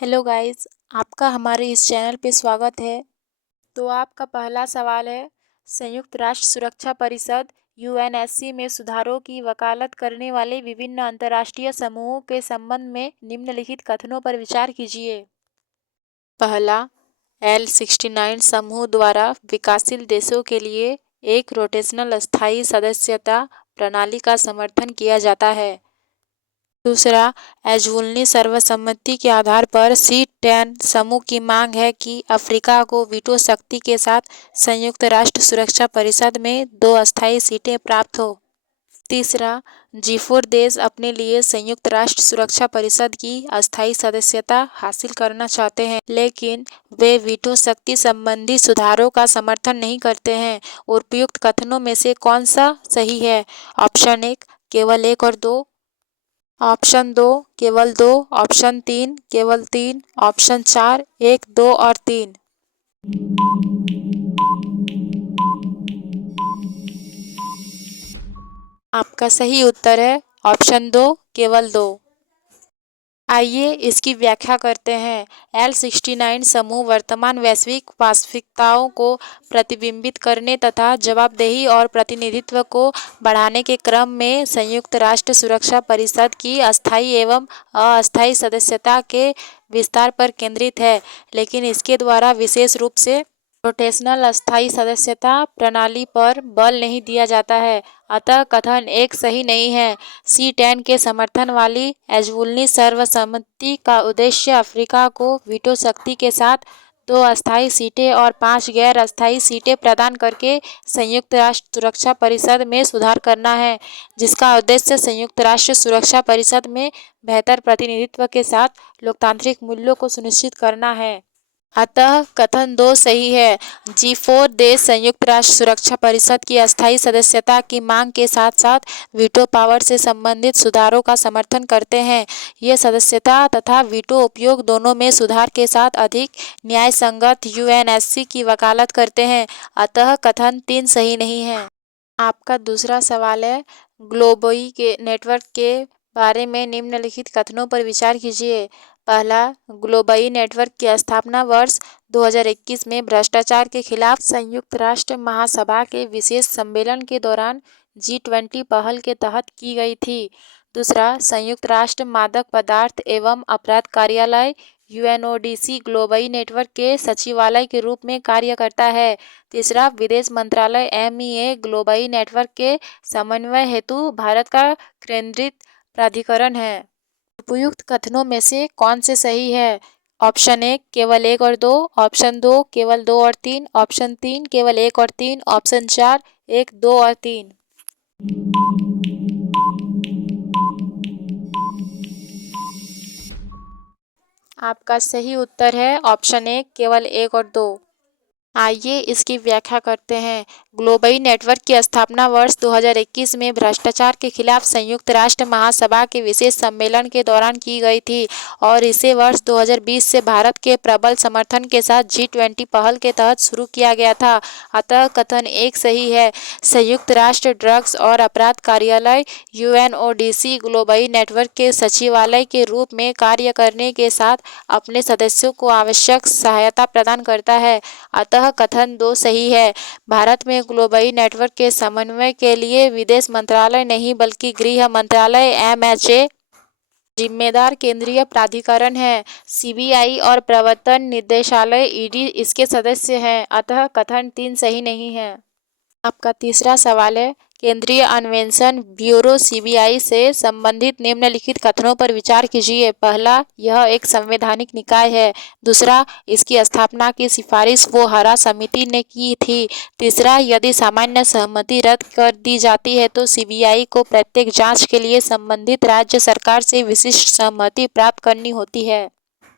Hello guys, आपका हमारे इस चैनल पे स्वागत है। तो आपका पहला सवाल है, संयुक्त राष्ट्र सुरक्षा परिषद यूएनएससी में सुधारों की वकालत करने वाले विभिन्न अंतर्राष्ट्रीय समूहों के संबंध में निम्नलिखित कथनों पर विचार कीजिए। पहला, L69 समूह द्वारा विकासशील देशों के लिए एक रोटेशनल स्थायी सदस्यता प्रणाली का समर्थन किया जाता है। दूसरा, एजवुल्नी सर्वसम्मति के आधार पर C10 समूह की मांग है कि अफ्रीका को वीटो शक्ति के साथ संयुक्त राष्ट्र सुरक्षा परिषद में 2 अस्थायी सीटें प्राप्त हो। तीसरा, G4 देश अपने लिए संयुक्त राष्ट्र सुरक्षा परिषद की अस्थायी सदस्यता हासिल करना चाहते हैं, लेकिन वे वीटो शक्ति संबंधी सुधारों का समर्थन नहीं करते हैं। उपयुक्त कथनों में से कौन सा सही है? ऑप्शन 1 केवल 1 और 2, ऑप्शन 2 केवल 2, ऑप्शन 3 केवल 3, ऑप्शन 4 1 2 और 3। आपका सही उत्तर है ऑप्शन 2 केवल 2। आइए इसकी व्याख्या करते हैं। L69 समूह वर्तमान वैश्विक वास्तविकताओं को प्रतिबिंबित करने तथा जवाबदेही और प्रतिनिधित्व को बढ़ाने के क्रम में संयुक्त राष्ट्र सुरक्षा परिषद की अस्थायी एवं अस्थायी सदस्यता के विस्तार पर केंद्रित है, लेकिन इसके द्वारा विशेष रूप से रोटेशनल अस्थायी सदस्यता प्रणाली पर बल नहीं दिया जाता है। अतः कथन 1 सही नहीं है। C10 के समर्थन वाली एजवुल्नी सर्वसम्मति का उद्देश्य अफ्रीका को वीटो शक्ति के साथ 2 अस्थायी सीटें और 5 गैर अस्थायी सीटें प्रदान करके संयुक्त राष्ट्र सुरक्षा परिषद में सुधार करना है, जिसका उद्देश्य संयुक्त राष्ट्र सुरक्षा परिषद में बेहतर प्रतिनिधित्व के साथ लोकतांत्रिक मूल्यों को सुनिश्चित करना है। अतः कथन 2 सही है। G4 देश संयुक्त राष्ट्र सुरक्षा परिषद की अस्थायी सदस्यता की मांग के साथ साथ वीटो पावर से संबंधित सुधारों का समर्थन करते हैं। ये सदस्यता तथा वीटो उपयोग दोनों में सुधार के साथ अधिक न्यायसंगत यूएनएससी की वकालत करते हैं। अतः कथन 3 सही नहीं है। आपका दूसरा सवाल है, ग्लोबोई के नेटवर्क के बारे में निम्नलिखित कथनों पर विचार कीजिए। पहला, ग्लोबोई नेटवर्क की स्थापना वर्ष 2021 में भ्रष्टाचार के खिलाफ संयुक्त राष्ट्र महासभा के विशेष सम्मेलन के दौरान G20 पहल के तहत की गई थी। दूसरा, संयुक्त राष्ट्र मादक पदार्थ एवं अपराध कार्यालय UNODC ग्लोबोई नेटवर्क के सचिवालय के रूप में कार्य करता है। तीसरा, विदेश मंत्रालय MEA ग्लोबोई नेटवर्क के समन्वय हेतु भारत का केंद्रित प्राधिकरण है। उपयुक्त कथनों में से कौन से सही है? ऑप्शन 1 केवल 1 और 2, ऑप्शन 2 केवल 2 और 3, ऑप्शन 3 केवल 1 और 3, ऑप्शन 4 1 2 और 3। आपका सही उत्तर है ऑप्शन 1 केवल 1 और 2। आइए इसकी व्याख्या करते हैं। ग्लोबोई नेटवर्क की स्थापना वर्ष 2021 में भ्रष्टाचार के खिलाफ संयुक्त राष्ट्र महासभा के विशेष सम्मेलन के दौरान की गई थी और इसे वर्ष 2020 से भारत के प्रबल समर्थन के साथ G20 पहल के तहत शुरू किया गया था। अतः कथन 1 सही है। संयुक्त राष्ट्र ड्रग्स और अपराध कार्यालय UNODC ग्लोबोई नेटवर्क के सचिवालय के रूप में कार्य करने के साथ अपने सदस्यों को आवश्यक सहायता प्रदान करता है। अतः कथन 2 सही है। भारत में ग्लोबोई नेटवर्क के समन्वय के लिए विदेश मंत्रालय नहीं बल्कि गृह मंत्रालय MHA जिम्मेदार केंद्रीय प्राधिकरण है। CBI और प्रवर्तन निदेशालय ED इसके सदस्य हैं। अतः कथन 3 सही नहीं है। आपका तीसरा सवाल है, केंद्रीय अन्वेषण ब्यूरो CBI से संबंधित निम्नलिखित कथनों पर विचार कीजिए। पहला, यह एक संवैधानिक निकाय है। दूसरा, इसकी स्थापना की सिफारिश वो हरा समिति ने की थी। तीसरा, यदि सामान्य सहमति रद्द कर दी जाती है तो CBI को प्रत्येक जांच के लिए संबंधित राज्य सरकार से विशिष्ट सहमति प्राप्त करनी होती है।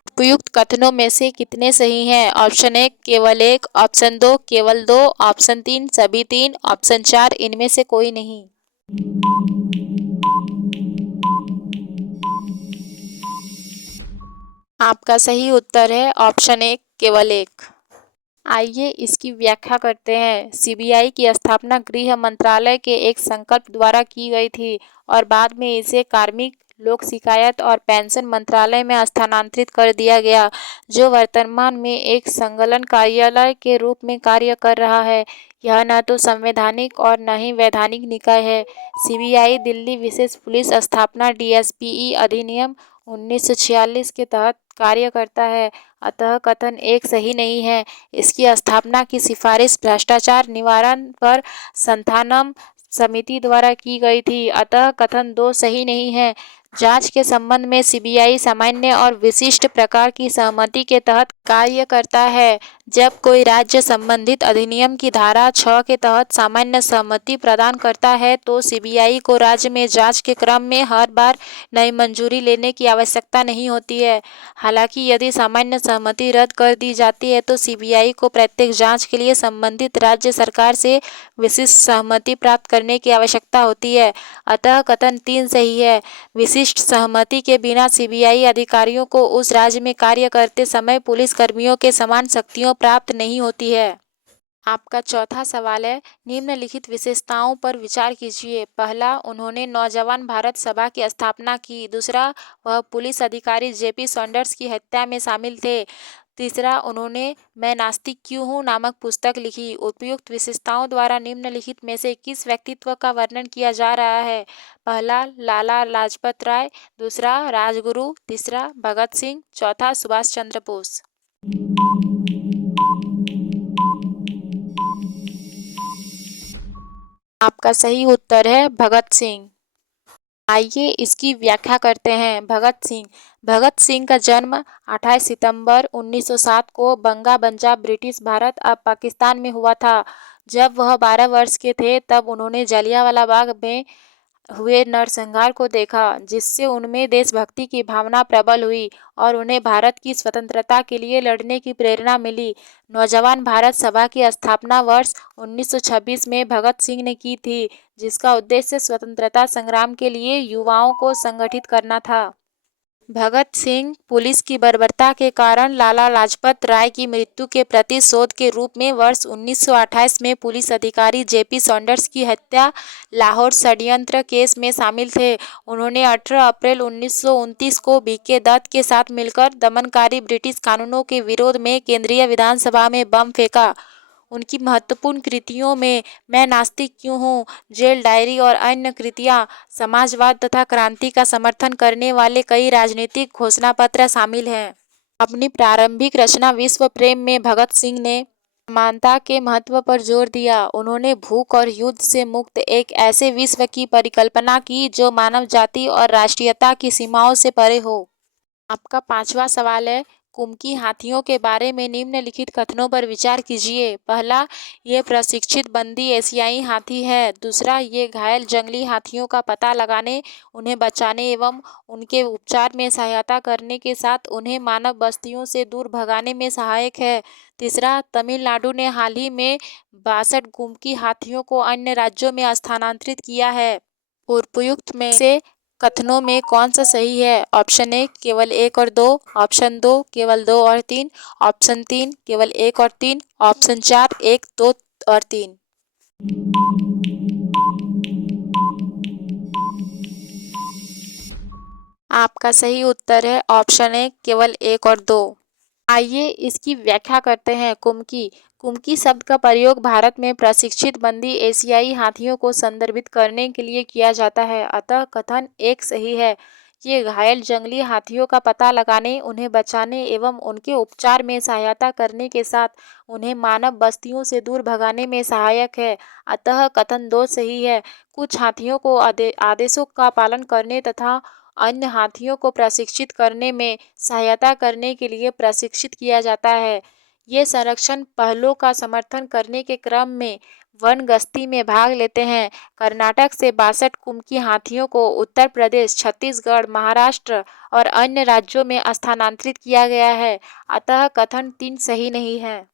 उपयुक्त कथनों में से कितने सही हैं? ऑप्शन 1 केवल 1, ऑप्शन 2 केवल 2, ऑप्शन 3 सभी 3, ऑप्शन 4 इनमें से कोई नहीं। आपका सही उत्तर है ऑप्शन 1 केवल 1। आइए इसकी व्याख्या करते हैं। CBI की स्थापना गृह मंत्रालय के एक संकल्प द्वारा की गई थी और बाद में इसे कार्मिक लोक शिकायत और पेंशन मंत्रालय में स्थानांतरित कर दिया गया, जो वर्तमान में एक संकलन कार्यालय के रूप में कार्य कर रहा है। यह न तो संवैधानिक और न ही वैधानिक निकाय है। सीबीआई दिल्ली विशेष पुलिस स्थापना डीएसपी अधिनियम 1946 के तहत कार्य करता है, अतः कथन एक सही नहीं है। इसकी स्थापना की सिफारिश भ्रष्टाचार निवारण पर संथानम समिति द्वारा की गई थी, अतः कथन दो सही नहीं है। जांच के संबंध में सीबीआई सामान्य और विशिष्ट प्रकार की सहमति के तहत कार्य करता है। जब कोई राज्य संबंधित अधिनियम की धारा 6 के तहत सामान्य सहमति प्रदान करता है तो सीबीआई को राज्य में जांच के क्रम में हर बार नई मंजूरी लेने की आवश्यकता नहीं होती है। हालांकि यदि सामान्य सहमति रद्द कर दी जाती है तो सीबीआई को प्रत्येक जांच के लिए संबंधित राज्य सरकार से विशिष्ट सहमति प्राप्त करने की आवश्यकता होती है, अतः कथन 3 सही है। विशिष्ट सहमति के बिना सीबीआई अधिकारियों को उस राज्य में कार्य करते समय पुलिस कर्मियों के समान शक्तियां प्राप्त नहीं होती है। आपका चौथा सवाल है, निम्नलिखित विशेषताओं पर विचार कीजिए। पहला, उन्होंने नौजवान भारत सभा की स्थापना की। दूसरा, वह पुलिस अधिकारी जेपी सॉन्डर्स की हत्या में शामिल थे। तीसरा, उन्होंने मैं नास्तिक क्यों हूँ नामक पुस्तक लिखी। उपयुक्त विशेषताओं द्वारा निम्नलिखित में से किस व्यक्तित्व का वर्णन किया जा रहा है? पहला, लाला लाजपत राय। दूसरा, राजगुरु। तीसरा, भगत सिंह। चौथा, सुभाष चंद्र बोस। आपका सही उत्तर है भगत सिंह। आइए इसकी व्याख्या करते हैं। भगत सिंह का जन्म 28 सितंबर 1907 को बंगा पंजाब ब्रिटिश भारत अब पाकिस्तान में हुआ था। जब वह 12 वर्ष के थे तब उन्होंने जलियांवाला बाग में हुए नरसंहार को देखा, जिससे उनमें देशभक्ति की भावना प्रबल हुई और उन्हें भारत की स्वतंत्रता के लिए लड़ने की प्रेरणा मिली। नौजवान भारत सभा की स्थापना वर्ष 1926 में भगत सिंह ने की थी, जिसका उद्देश्य स्वतंत्रता संग्राम के लिए युवाओं को संगठित करना था। भगत सिंह पुलिस की बर्बरता के कारण लाला लाजपत राय की मृत्यु के प्रतिशोध के रूप में वर्ष 1928 में पुलिस अधिकारी जेपी सॉन्डर्स की हत्या लाहौर षड्यंत्र केस में शामिल थे। उन्होंने 18 अप्रैल 1929 को बीके दत्त के साथ मिलकर दमनकारी ब्रिटिश कानूनों के विरोध में केंद्रीय विधानसभा में बम फेंका। उनकी महत्वपूर्ण कृतियों में मैं नास्तिक क्यों हूँ, जेल डायरी और अन्य कृतियाँ समाजवाद तथा क्रांति का समर्थन करने वाले कई राजनीतिक घोषणापत्र शामिल हैं। अपनी प्रारंभिक रचना विश्व प्रेम में भगत सिंह ने समानता के महत्व पर जोर दिया। उन्होंने भूख और युद्ध से मुक्त एक ऐसे विश्व की परिकल्पना की जो मानव जाति और राष्ट्रीयता की सीमाओं से परे हो। आपका पांचवा सवाल है, कुमकी हाथियों के बारे में निम्नलिखित कथनों पर विचार कीजिए। पहला, ये प्रशिक्षित बंदी एशियाई हाथी है। दूसरा, ये घायल जंगली हाथियों का पता लगाने, उन्हें बचाने एवं उनके उपचार में सहायता करने के साथ उन्हें मानव बस्तियों से दूर भगाने में सहायक है। तीसरा, तमिलनाडु ने हाल ही में 62 कुमकी हाथियों को अन्य राज्यों में स्थानांतरित किया है। उपर्युक्त में से कथनों में कौन सा सही है? ऑप्शन ए केवल 1 और 2, ऑप्शन 2 केवल 2 और 3, ऑप्शन 3 केवल 1 और 3, ऑप्शन 4 1, 2 और 3। आपका सही उत्तर है ऑप्शन ए केवल 1 और 2। आइए इसकी व्याख्या करते हैं। कुमकी शब्द का प्रयोग भारत में प्रशिक्षित बंदी एशियाई हाथियों को संदर्भित करने के लिए किया जाता है, अतः कथन एक सही है। ये घायल जंगली हाथियों का पता लगाने, उन्हें बचाने एवं उनके उपचार में सहायता करने के साथ उन्हें मानव बस्तियों से दूर भगाने में सहायक है, अतः कथन 2 सही है। कुछ हाथियों को आदेशों का पालन करने तथा अन्य हाथियों को प्रशिक्षित करने में सहायता करने के लिए प्रशिक्षित किया जाता है। ये संरक्षण पहलों का समर्थन करने के क्रम में वन गश्ती में भाग लेते हैं। कर्नाटक से 62 कुमकी हाथियों को उत्तर प्रदेश, छत्तीसगढ़, महाराष्ट्र और अन्य राज्यों में स्थानांतरित किया गया है, अतः कथन 3 सही नहीं है।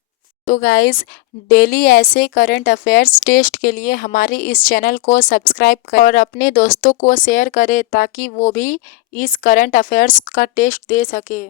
तो गाइज, डेली ऐसे करंट अफेयर्स टेस्ट के लिए हमारे इस चैनल को सब्सक्राइब करें और अपने दोस्तों को शेयर करें ताकि वो भी इस करंट अफेयर्स का टेस्ट दे सके।